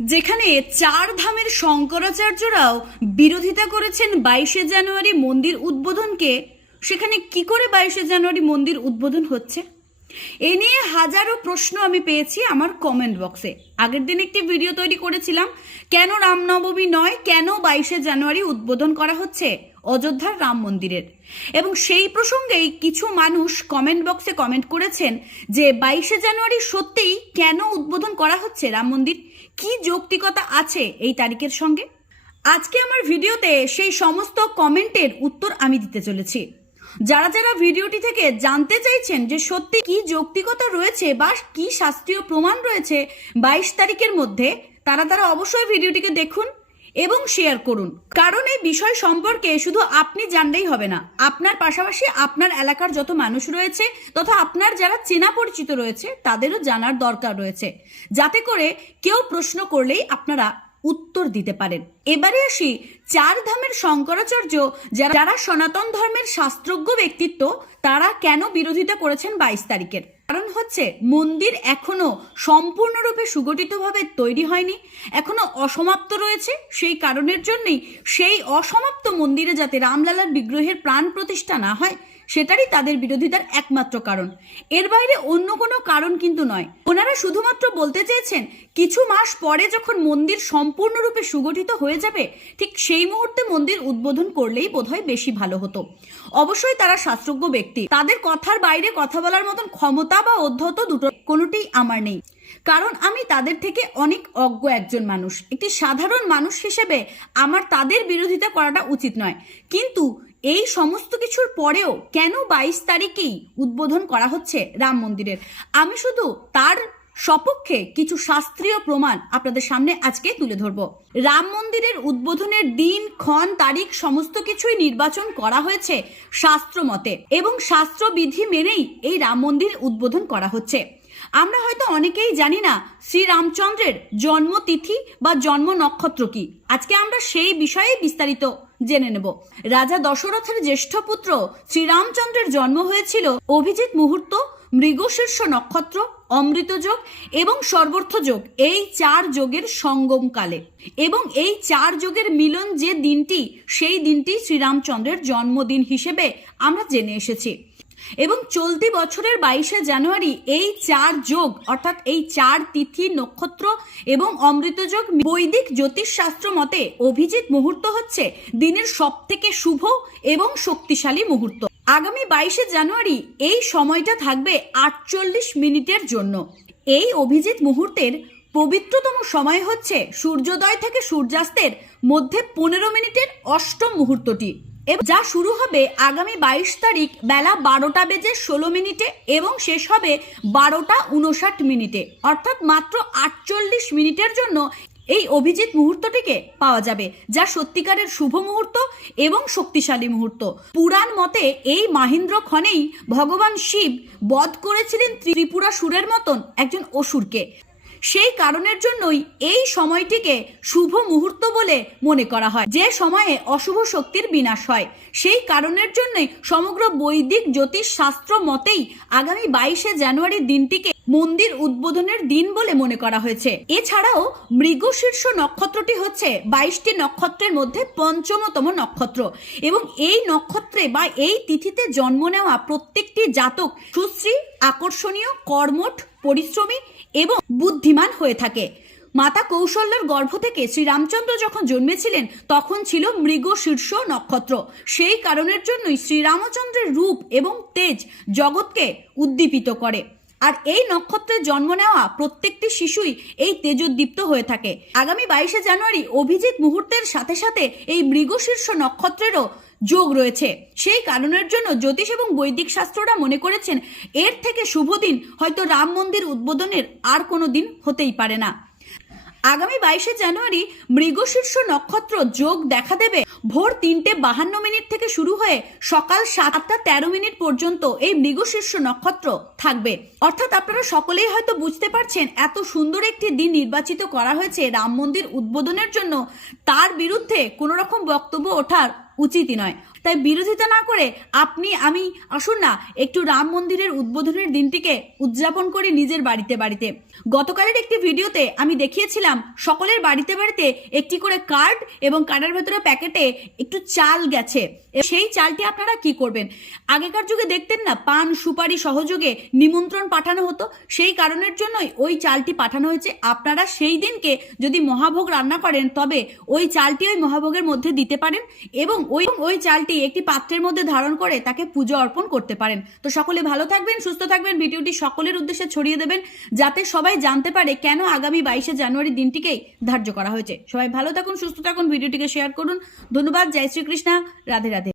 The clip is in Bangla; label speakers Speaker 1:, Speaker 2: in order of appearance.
Speaker 1: যেখানে চার ধামের শঙ্করাচার্যরাও বিরোধিতা করেছেন বাইশে জানুয়ারি মন্দির উদ্বোধনকে। সেখানে কি করে বাইশে জানুয়ারি মন্দির উদ্বোধন হচ্ছে? এ নিয়ে হাজারো প্রশ্ন আমি পেয়েছি আমার কমেন্ট বক্সে আগের দিন একটি ভিডিও তৈরি করেছিলাম, কেন রামনবমী নয়, কেন বাইশে জানুয়ারি উদ্বোধন করা হচ্ছে অযোধ্যার রাম মন্দিরের? এবং সেই প্রসঙ্গেই কিছু মানুষ কমেন্ট বক্সে কমেন্ট করেছেন যে বাইশে জানুয়ারি সত্যিই কেন উদ্বোধন করা হচ্ছে রাম মন্দির? কি যৌক্তিকতা আছে এই তারিখের সঙ্গে? আজকে আমার ভিডিওতে সেই সমস্ত কমেন্টের উত্তর আমি দিতে চলেছি। যারা যারা ভিডিওটি থেকে জানতে চাইছেন যে সত্যি কি যৌক্তিকতা রয়েছে বা কি শাস্ত্রীয় প্রমাণ রয়েছে বাইশ তারিখের মধ্যে, তারা তারা অবশ্যই ভিডিওটিকে দেখুন। এবং শেয়ার করুন। কারণ এই বিষয় সম্পর্কে শুধু আপনি জানলেই হবে না। আপনার পাশাপাশি আপনার এলাকার যত মানুষ রয়েছে, তথা আপনার যারা চেনা পরিচিত রয়েছে, তাদেরও জানার দরকার রয়েছে। যাতে করে কেউ প্রশ্ন করলেই আপনারা উত্তর দিতে পারেন। এবারে আসি চার ধামের শঙ্করাচার্য, যারা সনাতন ধর্মের শাস্ত্রজ্ঞ ব্যক্তিত্ব, তারা কেন বিরোধিতা করেছেন বাইশ তারিখের? কারণ হচ্ছে মন্দির এখনও সম্পূর্ণরূপে সুগঠিতভাবে তৈরি হয়নি, এখনও অসমাপ্ত রয়েছে। সেই কারণের জন্যই সেই অসমাপ্ত মন্দিরে যাতে রামলালার বিগ্রহের প্রাণ প্রতিষ্ঠা না হয় সেটারই তাদের বিরোধিতার একমাত্র কারণ। এর বাইরে অন্য কোনো কারণ কিন্তু নয়। ওনারা শুধুমাত্র বলতে চেয়েছেন, কিছু মাস পরে যখন মন্দির সম্পূর্ণরূপে সুগঠিত হয়ে যাবে, ঠিক সেই মুহূর্তে মন্দির উদ্বোধন করলেই বোধহয় বেশি ভালো হতো। অবশ্যই তারা শাস্ত্রজ্ঞ ব্যক্তি। তাদের কথার বাইরে কথা বলার মতন ক্ষমতা বা অধ্যত দুটো কোনোটিই আমার নেই। কারণ আমি তাদের থেকে অনেক অজ্ঞ একজন মানুষ। একটি সাধারণ মানুষ হিসেবে আমার তাদের বিরোধিতা করাটা উচিত নয়। কিন্তু এই সমস্ত কিছুর পরেও কেন বাইশ তারিখেই উদ্বোধন করা হচ্ছে রাম মন্দিরের? আমি শুধু তার সপক্ষে কিছু শাস্ত্রীয় প্রমাণ আপনাদের সামনে আজকে তুলে ধরব। রাম মন্দিরের উদ্বোধনের দিন, ক্ষণ, তারিখ সমস্ত কিছুই নির্বাচন করা হয়েছে শাস্ত্র মতে এবং শাস্ত্রবিধি মেনেই এই রাম মন্দির উদ্বোধন করা হচ্ছে। আমরা হয়তো অনেকেই জানি না শ্রীরামচন্দ্রের জন্মতিথি বা জন্ম নক্ষত্র কি। আজকে আমরা সেই বিষয়ে বিস্তারিত জেনে নেব। রাজা দশরথের জ্যেষ্ঠ পুত্র শ্রীরামচন্দ্রের জন্ম হয়েছিল অভিজিৎ মুহূর্ত মৃগশীর্ষ নক্ষত্র অমৃতযোগ এবং সর্বর্থ যোগ, এই চার যোগের সঙ্গমকালে। এবং এই চার যোগের মিলন যে দিনটি, সেই দিনটি শ্রীরামচন্দ্রের জন্মদিন হিসেবে আমরা জেনে এসেছি। এবং চলতি বছরের বাইশে জানুয়ারি এই চার যোগ, অর্থাৎ এই চার তিথি নক্ষত্র এবং অমৃতযোগ বৈদিক জ্যোতিষশাস্ত্র মতে অভিজিৎ মুহূর্ত হচ্ছে দিনের সব থেকে শুভ এবং শক্তিশালী মুহূর্ত। আগামী বাইশে জানুয়ারি এই সময়টা থাকবে আটচল্লিশ মিনিটের জন্য। এই অভিজিৎ মুহূর্তের পবিত্রতম সময় হচ্ছে সূর্যোদয় থেকে সূর্যাস্তের মধ্যে পনেরো মিনিটের অষ্টম মুহূর্তটি। যা শুরু হবে আগামী বাইশ তারিখ বেলা বারোটা বেজে ষোলো মিনিটে এবং শেষ হবে বারোটা উনষাট মিনিটে। অর্থাৎ মাত্র আটচল্লিশ মিনিটের জন্য এই অভিজিৎ মুহূর্তটিকে পাওয়া যাবে, যা সত্যিকারের শুভ মুহূর্ত এবং শক্তিশালী মুহূর্ত। পুরাণ মতে এই মাহিন্দ্র ক্ষণেই ভগবান শিব বধ করেছিলেন ত্রিপুরা সুরের মতন একজন অসুরকে। সেই কারণের জন্যই এই সময়টিকে শুভ মুহূর্ত বলে মনে করা হয়, যে সময়ে অশুভ শক্তির বিনাশ হয়। সেই কারণের জন্যই সমগ্র বৈদিক জ্যোতিষ শাস্ত্র মতেই আগামী বাইশে জানুয়ারি দিনটিকে মন্দির উদ্বোধনের দিন বলে মনে করা হয়েছে। এছাড়াও মৃগশীর্ষ নক্ষত্রটি হচ্ছে বাইশটি নক্ষত্রের মধ্যে পঞ্চমতম নক্ষত্র এবং এই নক্ষত্রে বা এই তিথিতে জন্ম নেওয়া প্রত্যেকটি জাতক সুশ্রী, আকর্ষণীয়, কর্মঠ, পরিশ্রমী এবং বুদ্ধিমান হয়ে থাকে। মাতা কৌশল্যর গর্ভ থেকে শ্রীরামচন্দ্র যখন জন্মেছিলেন, তখন ছিল মৃগ শীর্ষ নক্ষত্র। সেই কারণের জন্যই শ্রীরামচন্দ্রের রূপ এবং তেজ জগৎকে উদ্দীপিত করে। আর এই নক্ষত্রে জন্ম নেওয়া প্রত্যেকটি শিশুই এই তেজোদ্দীপ্ত হয়ে থাকে। আগামী বাইশে জানুয়ারি অভিজিৎ মুহূর্তের সাথে সাথে এই মৃগশীর্ষ নক্ষত্রেরও যোগ রয়েছে। সেই কারণের জন্য জ্যোতিষ এবং বৈদিক শাস্ত্ররা মনে করেছেন, এর থেকে শুভ দিন হয়তো রাম মন্দির উদ্বোধনের আর কোনো দিন হতেই পারে না। আগামী বাইশে জানুয়ারি মৃগশীর্ষ নক্ষত্র যোগ দেখা দেবে। ভোর তিনটে বাহান্ন মিনিট থেকে শুরু হয়ে সকাল সাতটা তেরো মিনিট পর্যন্ত এই মৃগশীর্ষ নক্ষত্র থাকবে। অর্থাৎ আপনারা সকলেই হয়তো বুঝতে পারছেন এত সুন্দর একটি দিন নির্বাচিত করা হয়েছে রাম মন্দির উদ্বোধনের জন্য। তার বিরুদ্ধে কোনো রকম বক্তব্য ওঠার উচিতই নয়। তাই বিরোধিতা না করে আপনি, আমি আসুন না, একটু রাম মন্দিরের উদ্বোধনের দিনটিকে উদযাপন করি নিজের বাড়িতে বাড়িতে। গতকালের একটি ভিডিওতে আমি দেখিয়েছিলাম সকলের বাড়িতে বাড়িতে একটি করে কার্ড এবং কার্ডের ভেতরে প্যাকেটে একটু চাল গেছে। সেই চালটি আপনারা কি করবেন? আগেকার যুগে দেখতেন না, পান, সুপারি সহযোগে নিমন্ত্রণ পাঠানো হতো। সেই কারণের জন্যই ওই চালটি পাঠানো হয়েছে। আপনারা সেই দিনকে যদি মহাভোগ রান্না করেন, তবে ওই চালটি ওই মহাভোগের মধ্যে দিতে পারেন এবং ওই ওই চালটি একটি পাত্রের মধ্যে ধারণ করে তাকে পুজো অর্পণ করতে পারেন। তো সকলে ভালো থাকবেন, সুস্থ থাকবেন। ভিডিওটি সকলের উদ্দেশ্যে ছড়িয়ে দেবেন যাতে সবাই জানতে পারে কেন আগামী বাইশে জানুয়ারি দিনটিকেই ধার্য করা হয়েছে। সবাই ভালো থাকুন, সুস্থ থাকুন। ভিডিওটিকে শেয়ার করুন। ধন্যবাদ। জয় শ্রীকৃষ্ণা। রাধে রাধে।